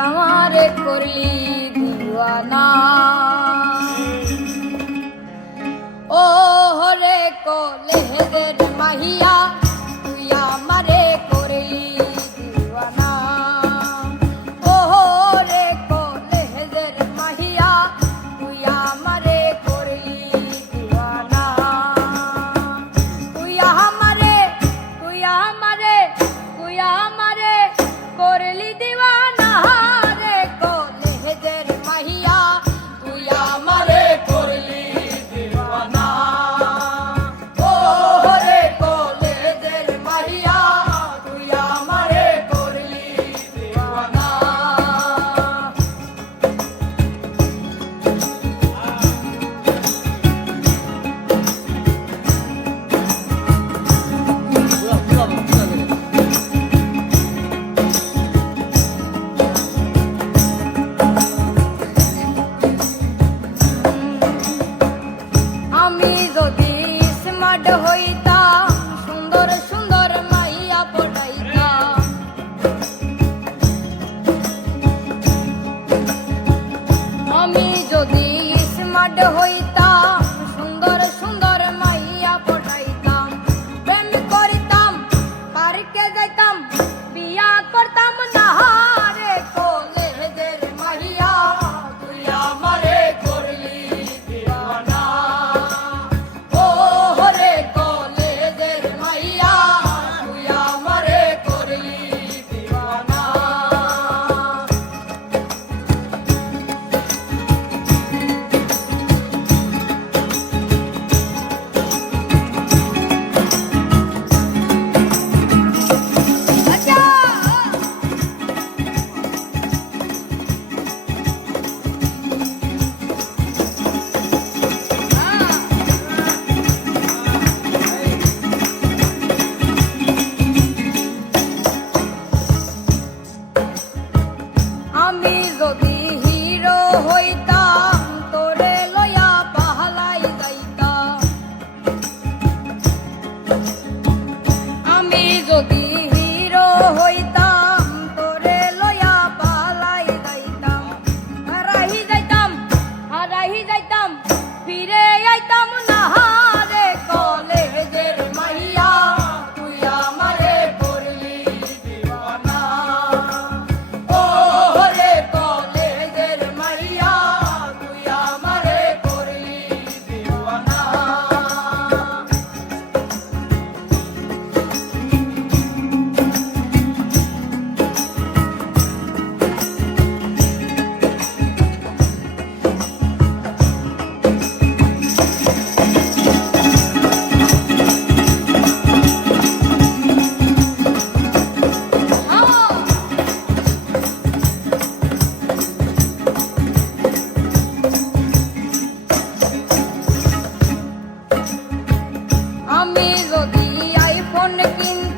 আমারে করলি দিওয়ানা ও হরে কলেজের মাহিয়া তুই আমারে করলি দিওয়ানা ও হরে কলেজের মাহিয়া তুই আমারে করলি দিওয়ানা তুই আমারে করলি দিওয়ানা রে কলেজের মাহিয়া তুই আমারে করলি দিওয়ানা ও রে কলেজের মাহিয়া তুই আমারে করলি দিওয়ানা আমি যদি স্মার্ট হইতাম সুন্দর সুন্দর মাইয়া পটাইতাম আমি যদি স্মার্ট হইতাম সুন্দর সুন্দর মাইয়া পটাইতাম প্রেম করিতাম পার্কে যাইতাম বিয়া করতাম না রে কলেজের মাইয়া তুই আমারে করলি দিওয়ানা ও রে কলেজের মাইয়া তুই আমারে করলি দিওয়ানা আমি যদি হিরো হইতাম তোরে লয়া পাহালাই যাইতাম আমি যদি হিরো হইতাম তোরে লয়া পাহালাই যাইতাম হারাহি যাইতাম ফিরে আইতাম না রে কলেজের মাইয়া তুই আমারে করলি দিওয়ানা ও রে কলেজের মাইয়া তুই আমারে করলি দিওয়ানা আমি যদি আইফোন কিনতাম